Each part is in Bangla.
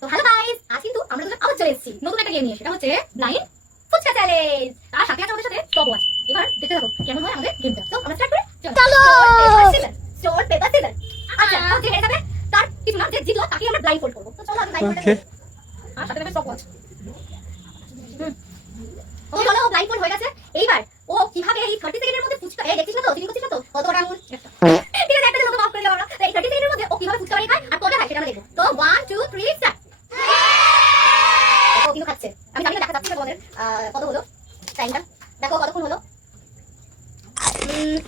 তো হ্যালো গাইস, আজ কিন্তু আমরা দুজন আবার চলে এসেছি নতুন একটা গেম নিয়ে। সেটা হচ্ছে ব্লাইন্ড ফুচকা চ্যালেঞ্জ। তার সাথে আছে আমাদের সাথে টপ ওয়াচ। এবার দেখতে থাকো কেমন হয় আমাদের গেমটা। তো আমরা স্টার্ট করি। চলো স্টোর পেপার সিজার। আচ্ছা, তো যে হেরে যাবে তার কিছু না, যে জিতলো তাকে আমরা ব্লাইন্ড ফোল্ড করব। তো চলো আমরা ব্লাইন্ড ফোল্ড করি। আর সাথে থাকবে টপ ওয়াচ। ও চলো ব্লাইন্ড ফোল্ড হয়ে গেছে। এইবার ও কিভাবে এই 30 সেকেন্ডের মধ্যে ফুচকা দেখছিস না তো, তুমি করছিস না তো কতটা আঙুল ঠিক আছে, একটা মতো মাফ করে দাও আমরা। এই 30 সেকেন্ডের মধ্যে ও কিভাবে ফুচকা বানিয়ে খায় আর কতটা খায় সেটা আমরা দেখব। তো 1 2 3 স্টার্ট। ও কিন্তু খাচ্ছে, আমি জানি না দেখা যাচ্ছে তোমাদের কত হলো টাইমটা, দেখো কতক্ষণ হলো।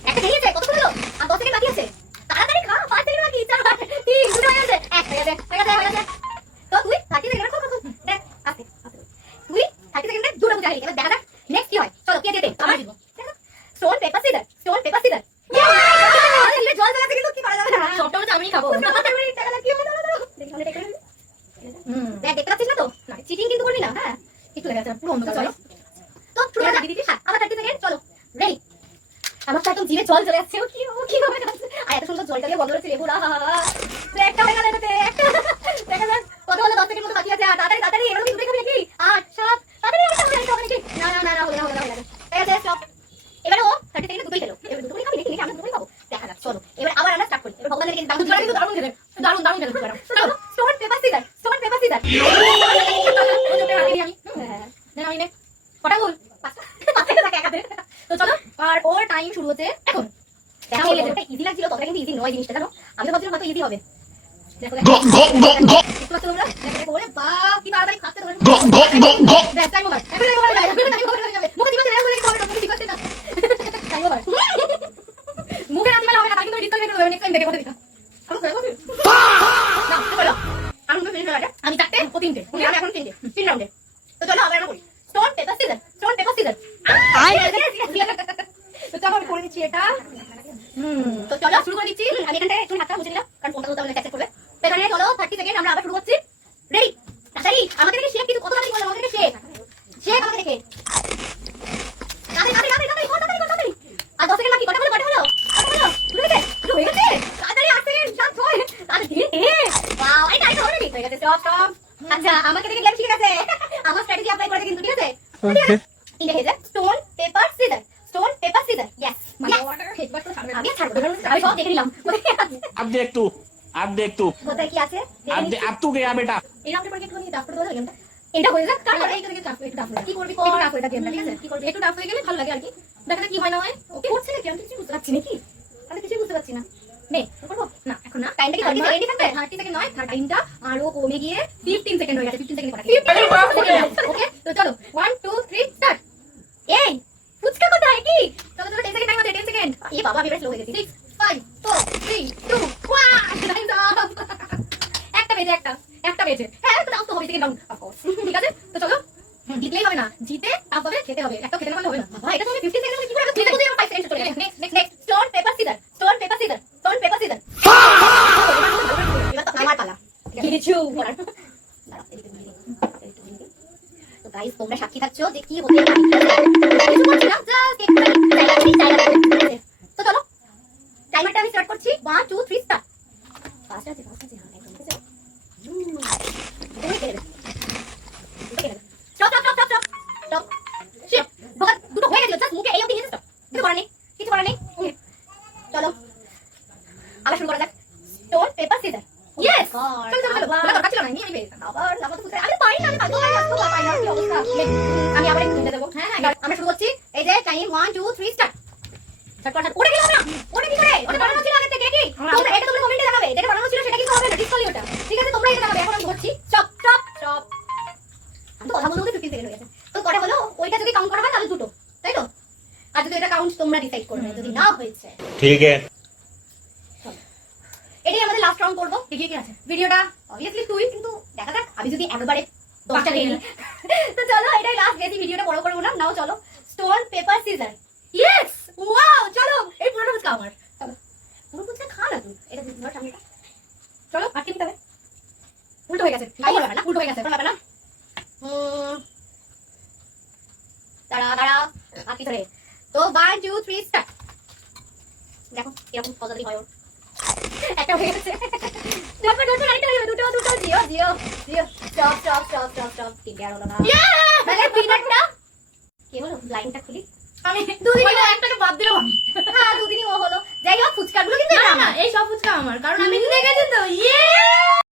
একটা বেরিয়েছে, কতক্ষণ হলো আর 10 সেকেন্ড বাকি আছে। তাড়াতাড়ি খা, 5 সেকেন্ড বাকি, 4 3 2 হয়ে গেছে, 1 হয়ে গেছে। তো তুই 30 সেকেন্ড কত দেখ, আস্তে আস্তে তুই 30 সেকেন্ডে দুটো বুঝাই। এবার দেখা যাক নেক্সট কি হয়। চলো কে যেতে আমরা দিব। Stone paper scissor, stone paper caesar. আরে জল জ্বালাতে কিন্তু কি করা যাবে না, সবটা হচ্ছে আমিই খাবো। টাকা কি হবে না দেখি অনেক টাকা। দেখ দেখতে পাচ্ছিস না তো, না চিটিং কিন্তু করবি না। হ্যাঁ একটু লেগে আছে পুরো অন্ধকার। চলো তো শুরু করা দিদি দিদি। আবার 30 সেকেন্ড, চলো রেডি। আমার তো একদম জিভে জল চলে আসছে। ও কি হবে আর এত সুন্দর জলটা দিয়ে বন্ধ করেছে লেবুরা। একটা হয়ে গেল এটাতে, একটা দেখা যাক কত হলো। 10 সেকেন্ড মতো বাকি আছে। তাড়াতাড়ি তাড়াতাড়ি এবার কি খাবি নাকি? 8 7 তাড়াতাড়ি একটা হবে নাকি? না না না না হলো না হলো ঠিক আছে স্টপ। এবার ও 30 সেকেন্ডে দুটোই খেলো। এবার দুটোই খাবি নাকি? আমরা দুটোই খাবো, দেখা যাক। চলো এবার আবার আমরা স্টার্ট করি। এবার ভগবানের কাছে দারুণ কিন্তু দারুণ খেলে, দারুণ দারুণ খেলে। চলো stone paper scissor, stone paper caesar. আমি নে কটা গোল পাঁচটা থাকে একাতে। তো চলো আর ওর টাইম শুরু হচ্ছে এখন। দেখা হয়ে গেছে, ইজি লাগছিল, ততটা কিন্তু ইজি নয় জিনিসটা, জানো। আমি তো ভাবছিলাম কত ইজি হবে। দেখো দেখো তোমরা দেখো, ওরে বাপ কি তাড়াতাড়ি খাচ্ছে তোমরা। ব্যাস টাইম ওভার, এখন টাইম ওভার হয়ে যাবে। মুখে দিবা রেল বলে কি হবে, মুখে দিবা না টাইম ওভার। মুখে না দিবা হবে না, তাই কিন্তু ডিসকাস করে নেক্সট টাইম দেখে কথা দিবা। আমি করে বলি না চলো আমি তো ফিনিশ করা। আমি চারটে ও তিনটে, আমি এখন তিনটে, তিন রাউন্ডে। তো চলো আবার আমরা করি stone paper scissor, stone paper caesar. তো চলো আমি করে দিচ্ছি এটা। তো চলো শুরু করে দিচ্ছি। আমি এখানটায় একটু হাতটা মুছে নিলাম, কারণ ফোনটা তো তাহলে ক্যাপচার করবে। তো এখানে চলো 30 সেকেন্ড আমরা আবার শুরু করছি। রেডি তাড়াতাড়ি আমাকে দেখে শেক কিন্তু কত তাড়াতাড়ি বলো, আমাকে দেখে শেক শেক আমাকে দেখে তাড়াতাড়ি তাড়াতাড়ি তাড়াতাড়ি তাড়াতাড়ি তাড়াতাড়ি। আর 10 সেকেন্ড বাকি, কটা হলো কটা হলো শুরু হয়েছে শুরু হয়ে গেছে। তাড়াতাড়ি 8 সেকেন্ড 7 6 তাড়াতাড়ি ওয়াও এটা এটা অলরেডি হয়ে গেছে। Stop stop. আচ্ছা আমাকে দেখে গেম শিখে গেছে, আমার স্ট্র্যাটেজি অ্যাপ্লাই করে কিন্তু ঠিক আছে। Okay India has stone paper scissor, stone paper scissor. Yes আমি ছাড়বো, আমি সব দেখে নিলাম। अब देख तू কোথায় কি আছে अब तू गया बेटा। এই রাউন্ডের পরে কি একটু ডাফ করে দাও গেমটা। এটা হয়ে যাক, তারপর এই করে ডাফ একটু ডাফ কি করবি কর, ডাফ করে দাও গেমটা ঠিক আছে। কি করবি একটু ডাফ হয়ে গেলে ভালো লাগে আর কি, দেখা কি হয় না হয়। ওকে করছে নাকি আমি কিছু বুঝতে পারছি নাকি, আমি কিছু বুঝতে পারছি না। নে করব না এখন না, টাইমটা কি 30 সেকেন্ড থাকবে। 30 সেকেন্ড নয়, টাইমটা আরো কমে গিয়ে 15 সেকেন্ড হয়ে গেছে। 15 সেকেন্ড করা ওকে। তো চলো 1 2 3 স্টার্ট। এই ফুচকা কোথায় কি? চলো চলো 10 সেকেন্ড টাইম আছে, 10 সেকেন্ড। এই বাবা আমি বেশ লো হয়ে গেছি। 6 5 4 3 2 1 টাইম আপ। একটা বেজে একটা বেজে। হ্যাঁ তো দাও তো হবে সেকেন্ড রাউন্ড অফকোর্স ঠিক আছে। তো চলো জিতলেই হবে না, জিতে তাপ হবে, খেতে হবে। একটা খেতে না পারলে হবে না বাবা। এটা তো আমি 15 সেকেন্ড কি করে জিতে বুঝে 5 সেকেন্ড চলে গেছে। Next next next stone paper scissor, stone paper scissor, stone paper caesar. এবার তো আমার পালা কিছু করার। তো গাইস তোমরা সাক্ষী থাকছো যে কি হতে পারে। কিছু করছি না, জাস্ট একটু জায়গা। তো চলো টাইমারটা আমি স্টার্ট করছি। 1 2 3 স্টার্ট। ফাস্ট আছে হ্যাঁ একদম ঠিক আছে। Stop stop stop stop stop shit বগা দুটো হয়ে গেল। জাস্ট মুখে এই অবধি স্টপ, কিছু করার নেই ওকে। চলো আবার শুরু করা যাক। Stone paper scissor. ইয়েস চলো চলো চলো বলা দরকার ছিল না, নিয়ে আমি আবার লাগাতে বুঝতে আমি পারি না, আমি পারি না কি অবস্থা। আমি আবার একটু দেবো। হ্যাঁ আমরা শুরু করছি। এই যে টাইম 1 2 3 স্টার্ট। ওটা গেল না, ওটা কি করে ওটা বানানো ছিল আগে থেকে কি? তোমরা এটা তোমরা কমেন্টে জানাবে, যেটা বানানো ছিল সেটা কিন্তু হবে না, ডিসকালি ওটা ঠিক আছে। তোমরা এটা জানাবে। এখন আমি করছি স্টপ স্টপ স্টপ। আমি তো কথা বলতে 15 সেকেন্ড হয়ে গেছে। তো কটা হলো ওইটা যদি কাউন্ট করা হয় তাহলে দুটো, তাই তো? আর যদি এটা কাউন্ট তোমরা ডিসাইড করবে যদি না হয়েছে ठीक है এটাই আমাদের লাস্ট রাউন্ড করব। দেখি কি আছে ভিডিওটা অবভিয়াসলি তুই কিন্তু দেখা যাক আমি যদি একবারে দশটা নেই। তো চলো এটাই লাস্ট, বেশি ভিডিওটা বড় করব না। নাও চলো stone paper scissor. Yes wow চলো এই পুরোটা ফুচকা আমার। চলো পুরো ফুচকা খা না তুই, এটা দিন ধর সামনে। চলো আর কি হবে, উল্টো হয়ে গেছে। তাই হবে না, উল্টো হয়ে গেছে হবে না। দাঁড়া দাঁড়া বাকি ধরে। তো 1 2 3 স্টার্ট। দেখো এরকম পজিটিভ হয় ওর। একটা হয়ে গেছে। ঝটপট আরেকটা হয়ে যাবে, দুটো জিও জিও জিও স্টপ তিনটে আর হলো না। মানে পিনাটটা কি হলো, লাইনটা খুলি আমি দুদিনই ওইটা একটাকে বাদ দিলাম আমি। হ্যাঁ দুদিনই ও হলো। যাই হোক ফুচকাগুলো কিন্তু না না এই সব ফুচকা আমার, কারণ আমি জিতে গেছি তো। ইয়ে